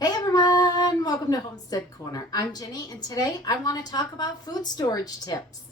Hey everyone, welcome to Homestead Corner. I'm Jenny and today I want to talk about food storage tips.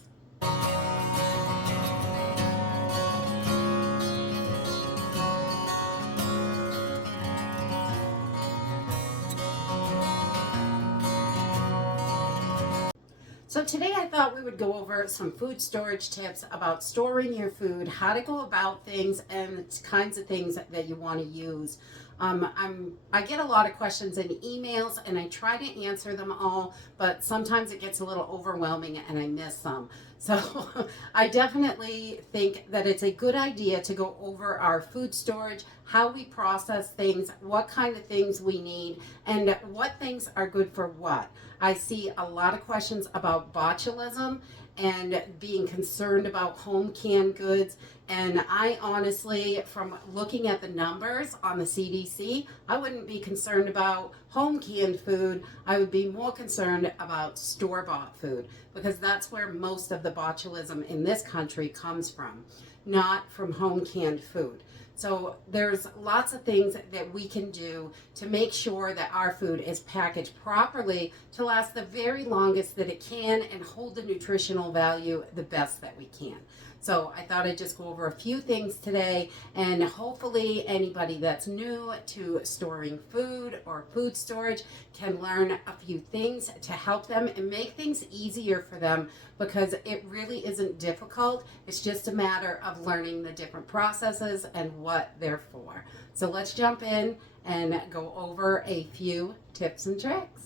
So today I thought we would go over some food storage tips about storing your food, how to go about things, and kinds of things that you want to use. I get a lot of questions in emails and I try to answer them all, but sometimes it gets a little overwhelming and I miss some. So I definitely think that it's a good idea to go over our food storage, how we process things, what kind of things we need, and what things are good for what. I see a lot of questions about botulism and being concerned about home canned goods. And I honestly, from looking at the numbers on the CDC, I wouldn't be concerned about home canned food. I would be more concerned about store-bought food because that's where most of the botulism in this country comes from, not from home canned food. So there's lots of things that we can do to make sure that our food is packaged properly to last the very longest that it can and hold the nutritional value the best that we can. So I thought I'd just go over a few things today, and hopefully anybody that's new to storing food or food storage can learn a few things to help them and make things easier for them, because it really isn't difficult. It's just a matter of learning the different processes and what they're for. So let's jump in and go over a few tips and tricks.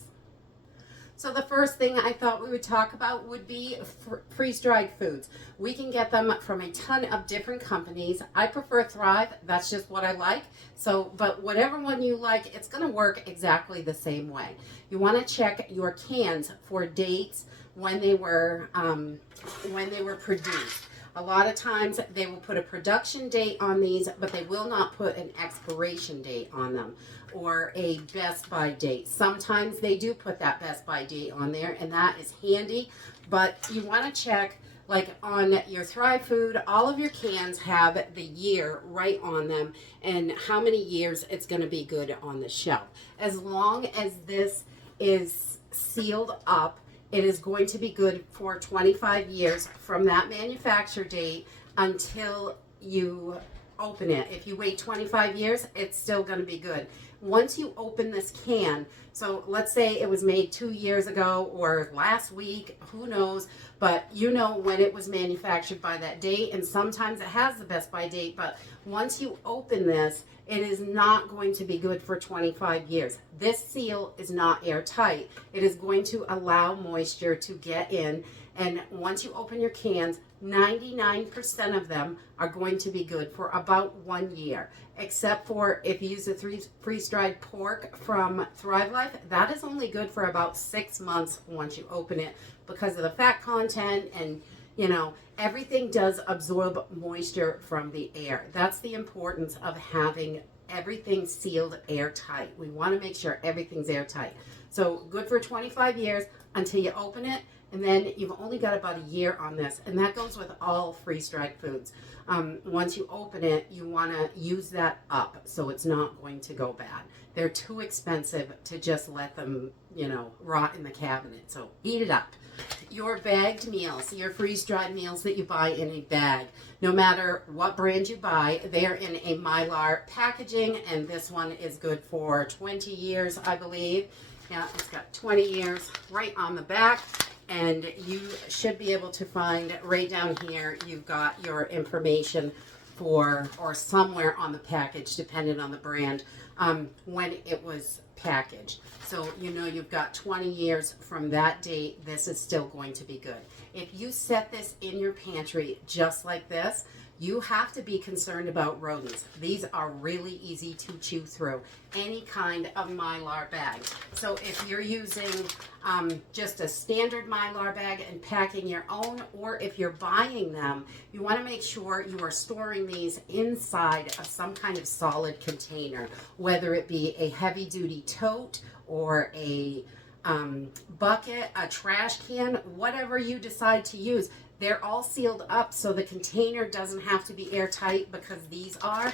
So the first thing I thought we would talk about would be freeze-dried foods. We can get them from a ton of different companies. I prefer Thrive. That's just what I like. So, but whatever one you like, it's going to work exactly the same way. You want to check your cans for dates when they were produced. A lot of times they will put a production date on these, but they will not put an expiration date on them or a best by date. Sometimes they do put that best by date on there, and that is handy, but you want to check, like on your Thrive food, all of your cans have the year right on them and how many years it's going to be good on the shelf. As long as this is sealed up, it is going to be good for 25 years from that manufacture date until you open it. If you wait 25 years, it's still going to be good. Once you open this can, so let's say it was made 2 years ago or last week, who knows, but you know when it was manufactured by that date, and sometimes it has the best by date, but once you open this, it is not going to be good for 25 years. This seal is not airtight. It is going to allow moisture to get in, and once you open your cans, 99% of them are going to be good for about 1 year, except for if you use the freeze-dried pork from Thrive Life, that is only good for about 6 months once you open it because of the fat content, and you know, everything does absorb moisture from the air. That's the importance of having everything sealed airtight. We want to make sure everything's airtight. So good for 25 years until you open it, and then you've only got about a year on this, and that goes with all freeze-dried foods. Once you open it, you want to use that up so it's not going to go bad. They're too expensive to just let them, you know, rot in the cabinet, so eat it up. Your bagged meals, your freeze-dried meals that you buy in a bag, no matter what brand you buy, they're in a Mylar packaging, and this one is good for 20 years, I believe. Yeah, it's got 20 years right on the back, and you should be able to find right down here, you've got your information for, or somewhere on the package, depending on the brand, when it was packaged. So you know you've got 20 years from that date, this is still going to be good. If you set this in your pantry just like this, you have to be concerned about rodents. These are really easy to chew through, any kind of Mylar bag. So if you're using just a standard Mylar bag and packing your own, or if you're buying them, you want to make sure you are storing these inside of some kind of solid container, whether it be a heavy duty tote or a bucket, a trash can, whatever you decide to use. They're all sealed up so the container doesn't have to be airtight because these are.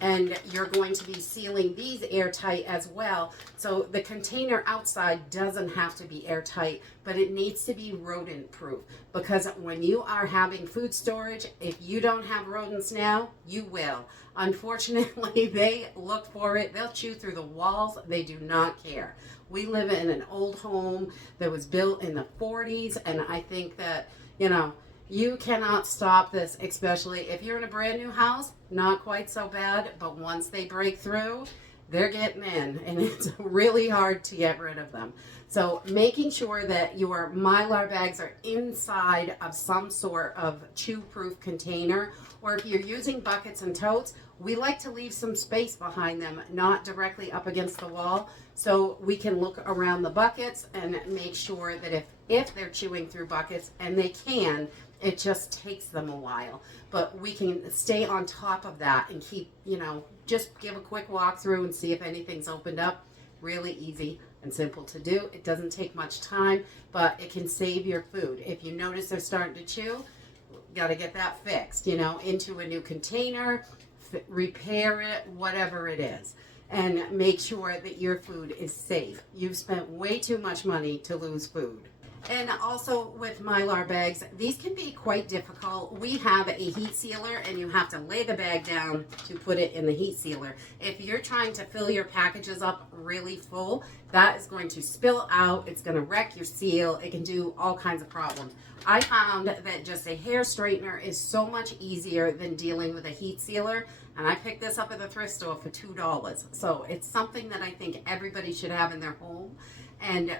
And you're going to be sealing these airtight as well. So the container outside doesn't have to be airtight, but it needs to be rodent proof, because when you are having food storage, if you don't have rodents now, you will. Unfortunately, they look for it. They'll chew through the walls. They do not care. We live in an old home that was built in the 40s, and I think that, you know, you cannot stop this, especially if you're in a brand new house. Not quite so bad, but once they break through, they're getting in, and it's really hard to get rid of them. So making sure that your Mylar bags are inside of some sort of chew-proof container, or if you're using buckets and totes, we like to leave some space behind them, not directly up against the wall, so we can look around the buckets and make sure that if they're chewing through buckets, and they can, it just takes them a while, but we can stay on top of that and keep, you know, just give a quick walk through and see if anything's opened up. Really easy and simple to do. It doesn't take much time, but it can save your food. If you notice they're starting to chew, got to get that fixed, you know, into a new container, repair it, whatever it is, and make sure that your food is safe. You've spent way too much money to lose food. And also with Mylar bags, these can be quite difficult. We have a heat sealer, and you have to lay the bag down to put it in the heat sealer. If you're trying to fill your packages up really full, that is going to spill out. It's going to wreck your seal. It can do all kinds of problems. I found that just a hair straightener is so much easier than dealing with a heat sealer. And I picked this up at the thrift store for $2. So it's something that I think everybody should have in their home. And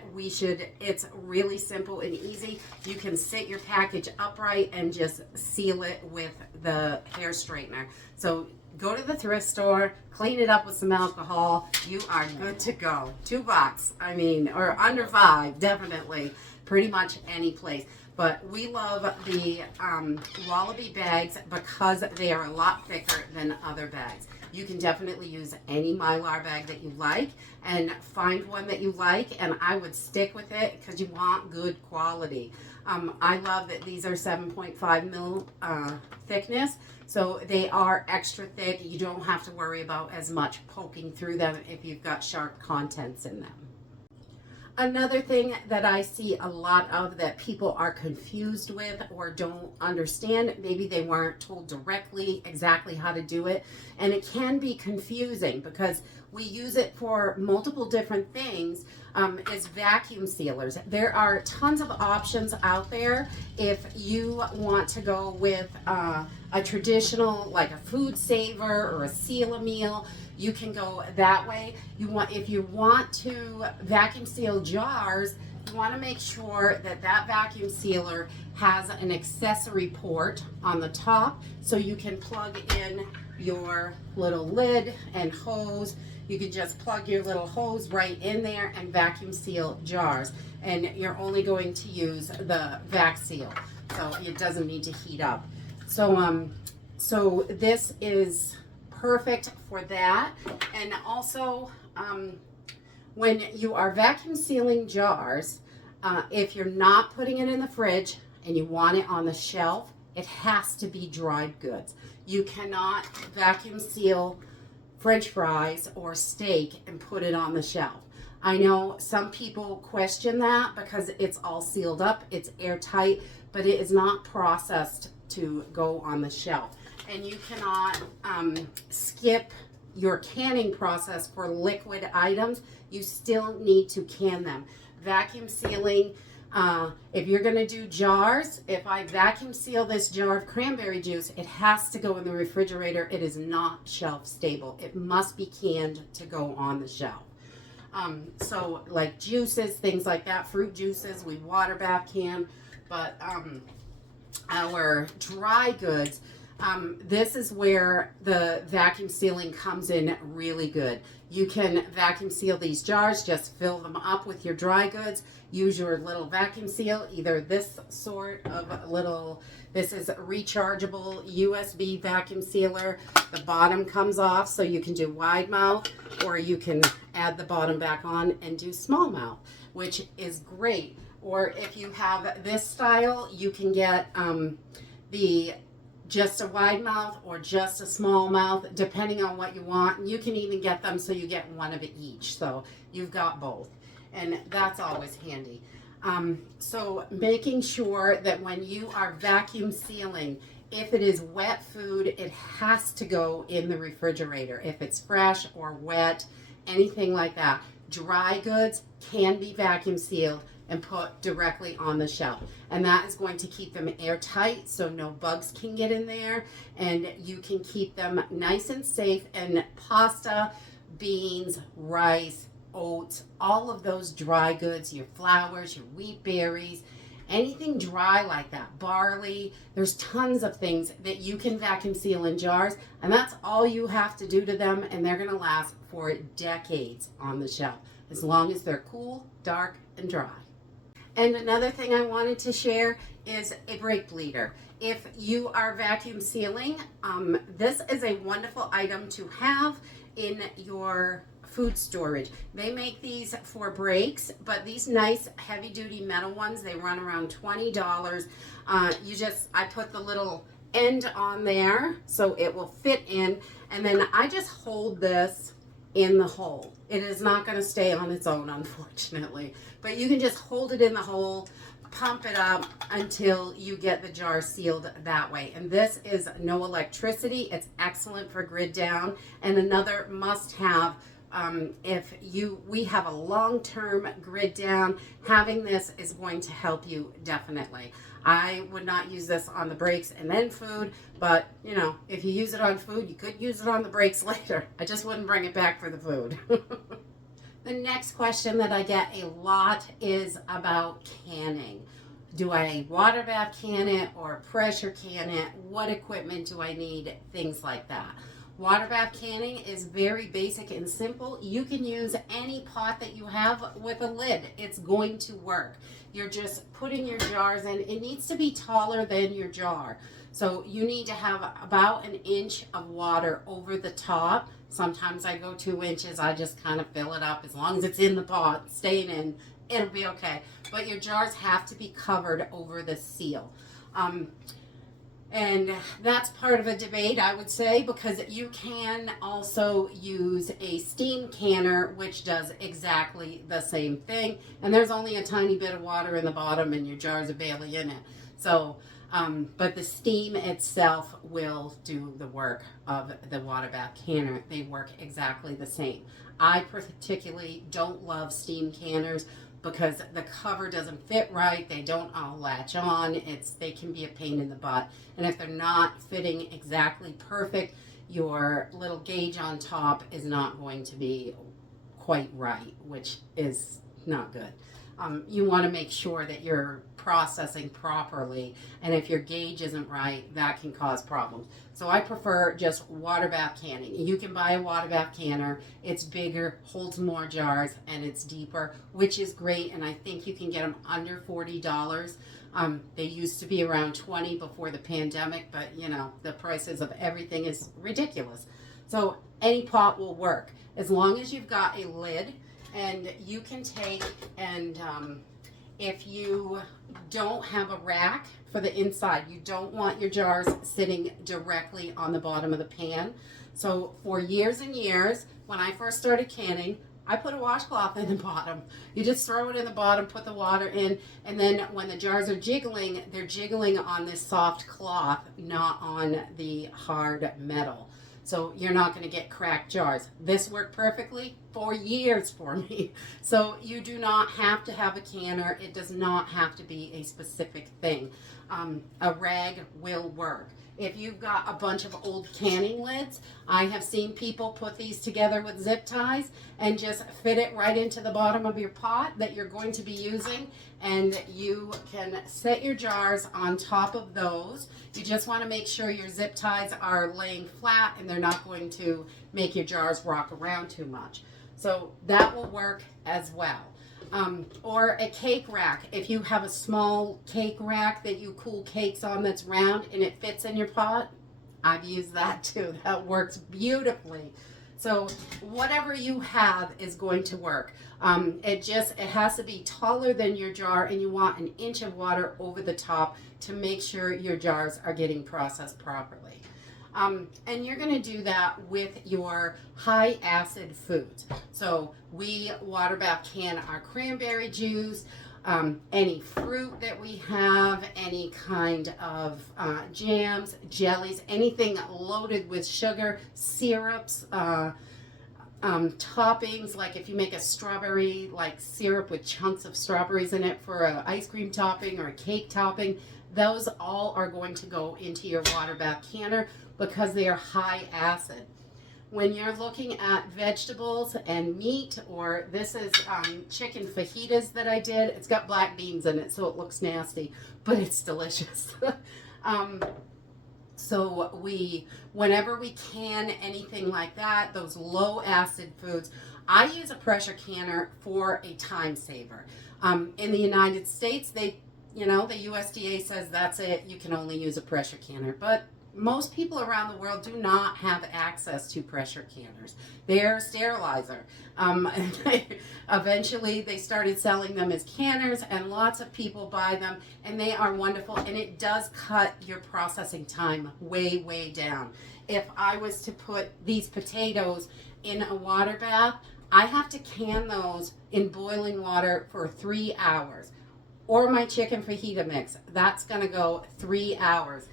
it's really simple and easy. You can sit your package upright and just seal it with the hair straightener. So go to the thrift store, clean it up with some alcohol, you are good to go. $2, I mean, or under $5, definitely, pretty much any place. But we love the Wallaby bags because they are a lot thicker than other bags. You can definitely use any Mylar bag that you like, and find one that you like, and I would stick with it because you want good quality. I love that these are 7.5 mil thickness, so they are extra thick. You don't have to worry about as much poking through them if you've got sharp contents in them. Another thing that I see a lot of that people are confused with or don't understand, maybe they weren't told directly exactly how to do it, and it can be confusing because we use it for multiple different things, is vacuum sealers. There are tons of options out there. If you want to go with a traditional, like a food saver or a seal-a-meal, you can go that way. If you want to vacuum seal jars, you want to make sure that that vacuum sealer has an accessory port on the top, so you can plug in your little lid and hose. You can just plug your little hose right in there and vacuum seal jars, and you're only going to use the vac seal, so it doesn't need to heat up. So this is perfect for that. And also when you are vacuum sealing jars, if you're not putting it in the fridge and you want it on the shelf, it has to be dried goods. You cannot vacuum seal French fries or steak and put it on the shelf. I know some people question that because it's all sealed up, it's airtight, but it is not processed to go on the shelf. And you cannot skip your canning process for liquid items. You still need to can them. Vacuum sealing, if you're gonna do jars, if I vacuum seal this jar of cranberry juice, it has to go in the refrigerator. It is not shelf stable. It must be canned to go on the shelf. So like juices, things like that, fruit juices, we water bath can, but our dry goods, this is where the vacuum sealing comes in really good. You can vacuum seal these jars, just fill them up with your dry goods. Use your little vacuum seal, either this sort of little, this is a rechargeable USB vacuum sealer. The bottom comes off so you can do wide mouth, or you can add the bottom back on and do small mouth, which is great. Or if you have this style, you can get the just a wide mouth or just a small mouth, depending on what you want. And you can even get them so you get one of each. So you've got both. And that's always handy. So making sure that when you are vacuum sealing, if it is wet food, it has to go in the refrigerator. If it's fresh or wet, anything like that. Dry goods can be vacuum sealed and put directly on the shelf. And that is going to keep them airtight so no bugs can get in there, and you can keep them nice and safe. And pasta, beans, rice, oats, all of those dry goods, your flours, your wheat berries, anything dry like that, barley, there's tons of things that you can vacuum seal in jars, and that's all you have to do to them, and they're going to last for decades on the shelf, as long as they're cool, dark, and dry. And another thing I wanted to share is a brake bleeder. If you are vacuum sealing, this is a wonderful item to have in your food storage. They make these for brakes, but these nice heavy duty metal ones, they run around $20. I put the little end on there so it will fit in, and then I just hold this in the hole. It is not going to stay on its own, unfortunately, but you can just hold it in the hole, pump it up until you get the jar sealed that way. And this is no electricity. It's excellent for grid down, and another must-have. We have a long-term grid down, having this is going to help you definitely. I would not use this on the brakes and then food, but you know, if you use it on food, you could use it on the brakes later. I just wouldn't bring it back for the food. The next question that I get a lot is about canning. Do I water bath can it or pressure can it? What equipment do I need? Things like that. Water bath canning is very basic and simple. You can use any pot that you have with a lid. It's going to work. You're just putting your jars in. It needs to be taller than your jar. So you need to have about 1 inch of water over the top. Sometimes I go 2 inches. I just kind of fill it up. As long as it's in the pot, staying in, it'll be okay. But your jars have to be covered over the seal. And that's part of a debate, I would say, because you can also use a steam canner, which does exactly the same thing. And there's only a tiny bit of water in the bottom and your jars are barely in it. So, but the steam itself will do the work of the water bath canner. They work exactly the same. I particularly don't love steam canners because the cover doesn't fit right. They don't all latch on. They can be a pain in the butt. And if they're not fitting exactly perfect, your little gauge on top is not going to be quite right, which is not good. You want to make sure that you're processing properly, and if your gauge isn't right, that can cause problems. So I prefer just water bath canning. You can buy a water bath canner. It's bigger, holds more jars, and it's deeper, which is great, and I think you can get them under $40. They used to be around $20 before the pandemic, but you know, the prices of everything is ridiculous. So any pot will work as long as you've got a lid. And you can take and if you don't have a rack for the inside, you don't want your jars sitting directly on the bottom of the pan. So for years and years, when I first started canning, I put a washcloth in the bottom. You just throw it in the bottom, put the water in, and then when the jars are jiggling, they're jiggling on this soft cloth, not on the hard metal. So you're not going to get cracked jars. This worked perfectly for years for me. So you do not have to have a canner. It does not have to be a specific thing. A rag will work. If you've got a bunch of old canning lids, I have seen people put these together with zip ties and just fit it right into the bottom of your pot that you're going to be using, and you can set your jars on top of those. You just want to make sure your zip ties are laying flat and they're not going to make your jars rock around too much. So that will work as well. Or a cake rack. If you have a small cake rack that you cool cakes on that's round and it fits in your pot, I've used that too. That works beautifully. So whatever you have is going to work. It has to be taller than your jar, and you want an inch of water over the top to make sure your jars are getting processed properly. And you're going to do that with your high acid foods. So we water bath can our cranberry juice, any fruit that we have, any kind of jams, jellies, anything loaded with sugar, syrups, toppings, like if you make a strawberry like syrup with chunks of strawberries in it for an ice cream topping or a cake topping, those all are going to go into your water bath canner because they are high acid. When you're looking at vegetables and meat, or this is chicken fajitas that I did, it's got black beans in it, so it looks nasty, but it's delicious. So whenever we can anything like that, those low acid foods, I use a pressure canner for a time saver. In the United States, the USDA says that's it, you can only use a pressure canner, but most people around the world do not have access to pressure canners. They're sterilizer. Eventually they started selling them as canners, and lots of people buy them, and they are wonderful, and it does cut your processing time way, way down. If I was to put these potatoes in a water bath, I have to can those in boiling water for 3 hours. Or my chicken fajita mix, that's gonna go 3 hours.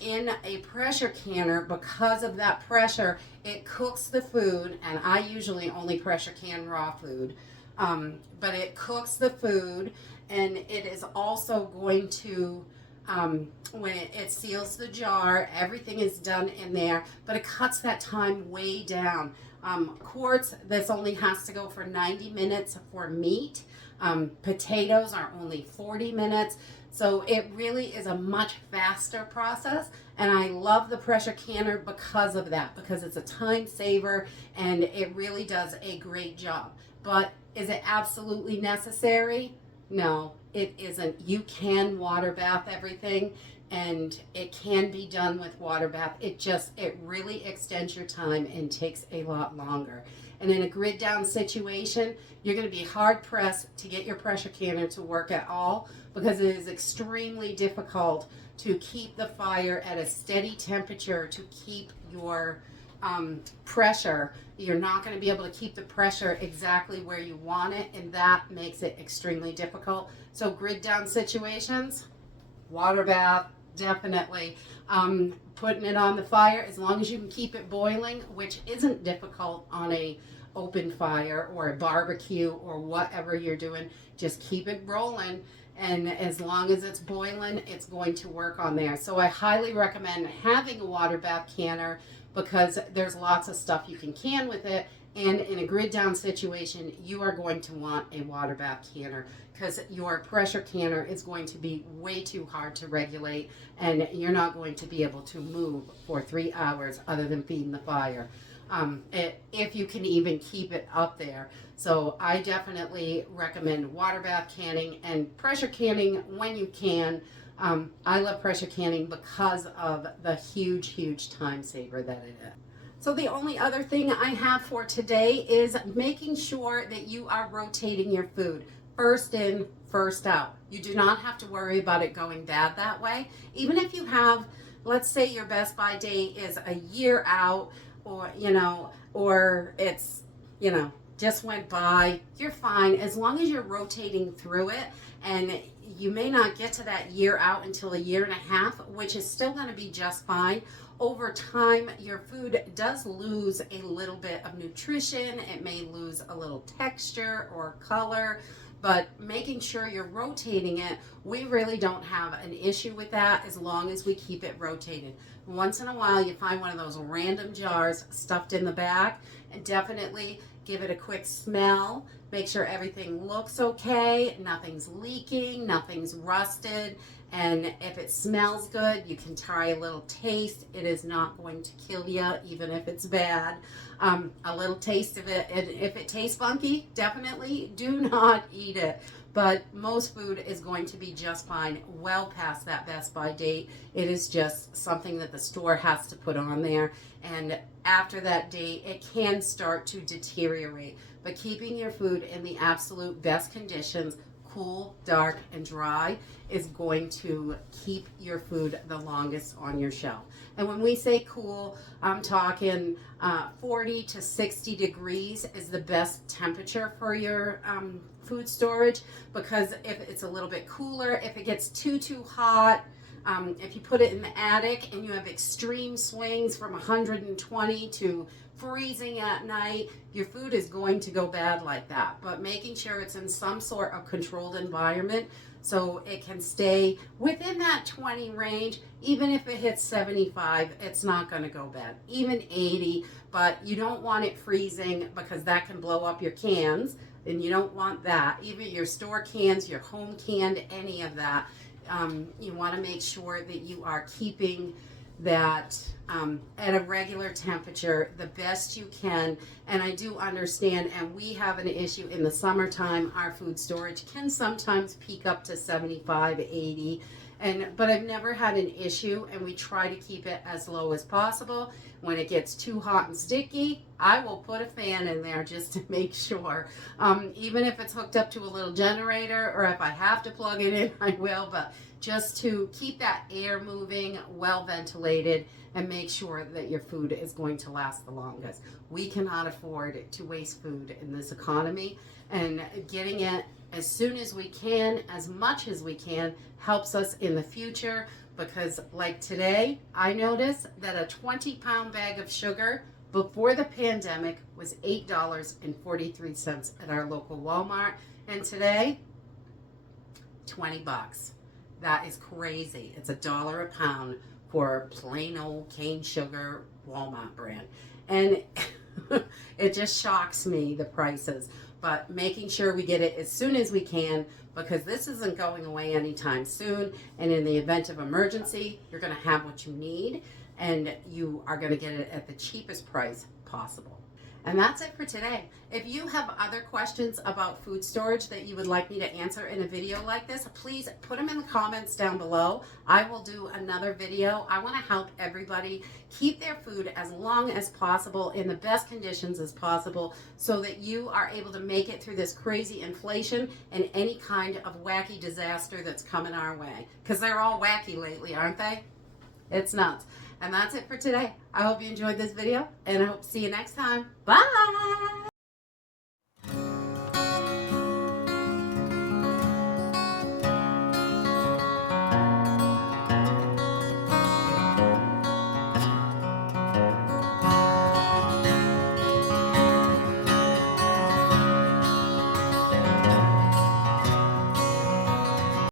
In a pressure canner, because of that pressure, it cooks the food, and I usually only pressure can raw food, but it cooks the food, and it is also going to, when it seals the jar, everything is done in there, but it cuts that time way down. Quarts, this only has to go for 90 minutes for meat. Potatoes are only 40 minutes. So it really is a much faster process, and I love the pressure canner because of that, because it's a time saver and it really does a great job. But is it absolutely necessary? No, it isn't. You can water bath everything, and it can be done with water bath. It really extends your time and takes a lot longer. And in a grid down situation, you're going to be hard pressed to get your pressure canner to work at all, because it is extremely difficult to keep the fire at a steady temperature, to keep your pressure. You're not going to be able to keep the pressure exactly where you want it, and that makes it extremely difficult. So grid down situations, water bath, definitely. Putting it on the fire, as long as you can keep it boiling, which isn't difficult on a open fire or a barbecue or whatever you're doing, just keep it rolling, and as long as it's boiling, it's going to work on there. So I highly recommend having a water bath canner, because there's lots of stuff you can can with it, and in a grid down situation, you are going to want a water bath canner, because your pressure canner is going to be way too hard to regulate, and you're not going to be able to move for 3 hours other than feeding the fire, if you can even keep it up there. So I definitely recommend water bath canning and pressure canning when you can. I love pressure canning because of the huge time saver that it is. So the only other thing I have for today is making sure that you are rotating your food. First in, first out. You do not have to worry about it going bad that way. Even if you have, let's say your best by date is a year out, or it's, just went by, you're fine as long as you're rotating through it. And you may not get to that year out until a year and a half, which is still going to be just fine. Over time, your food does lose a little bit of nutrition. It may lose a little texture or color, but making sure you're rotating it, we really don't have an issue with that as long as we keep it rotated. Once in a while, you find one of those random jars stuffed in the back, and definitely give it a quick smell. Make sure everything looks okay, nothing's leaking, nothing's rusted, and if it smells good, you can try a little taste. It is not going to kill you, even if it's bad. A little taste of it, and if it tastes funky, definitely do not eat it. But most food is going to be just fine well past that best by date. It is just something that the store has to put on there. And after that date, it can start to deteriorate. But keeping your food in the absolute best conditions, cool, dark, and dry, is going to keep your food the longest on your shelf. And when we say cool, I'm talking 40 to 60 degrees is the best temperature for your food storage, because if it's a little bit cooler, if it gets too hot, if you put it in the attic and you have extreme swings from 120 to freezing at night, your food is going to go bad like that. But making sure it's in some sort of controlled environment so it can stay within that 20 range. Even if it hits 75, it's not going to go bad. Even 80, but you don't want it freezing because that can blow up your cans, and you don't want that. Even your store cans, your home canned, any of that. You want to make sure that you are keeping that at a regular temperature the best you can. And I do understand, and we have an issue in the summertime, our food storage can sometimes peak up to 75, 80, but I've never had an issue, and we try to keep it as low as possible. When it gets too hot and sticky, I will put a fan in there just to make sure. Even if it's hooked up to a little generator, or if I have to plug it in, I will, but just to keep that air moving, well ventilated, and make sure that your food is going to last the longest. We cannot afford to waste food in this economy, and getting it as soon as we can, as much as we can, helps us in the future. Because like today, I noticed that a 20-pound bag of sugar before the pandemic was $8.43 at our local Walmart, and today, 20 bucks. That is crazy. It's $1 a pound for plain old cane sugar Walmart brand. And it just shocks me, the prices. But making sure we get it as soon as we can, because this isn't going away anytime soon. And in the event of emergency, you're going to have what you need, and you are going to get it at the cheapest price possible. And that's it for today. If you have other questions about food storage that you would like me to answer in a video like this, please put them in the comments down below. I will do another video. I want to help everybody keep their food as long as possible in the best conditions as possible, so that you are able to make it through this crazy inflation and any kind of wacky disaster that's coming our way. Because they're all wacky lately, aren't they? It's nuts. And that's it for today. I hope you enjoyed this video, and I hope to see you next time. Bye!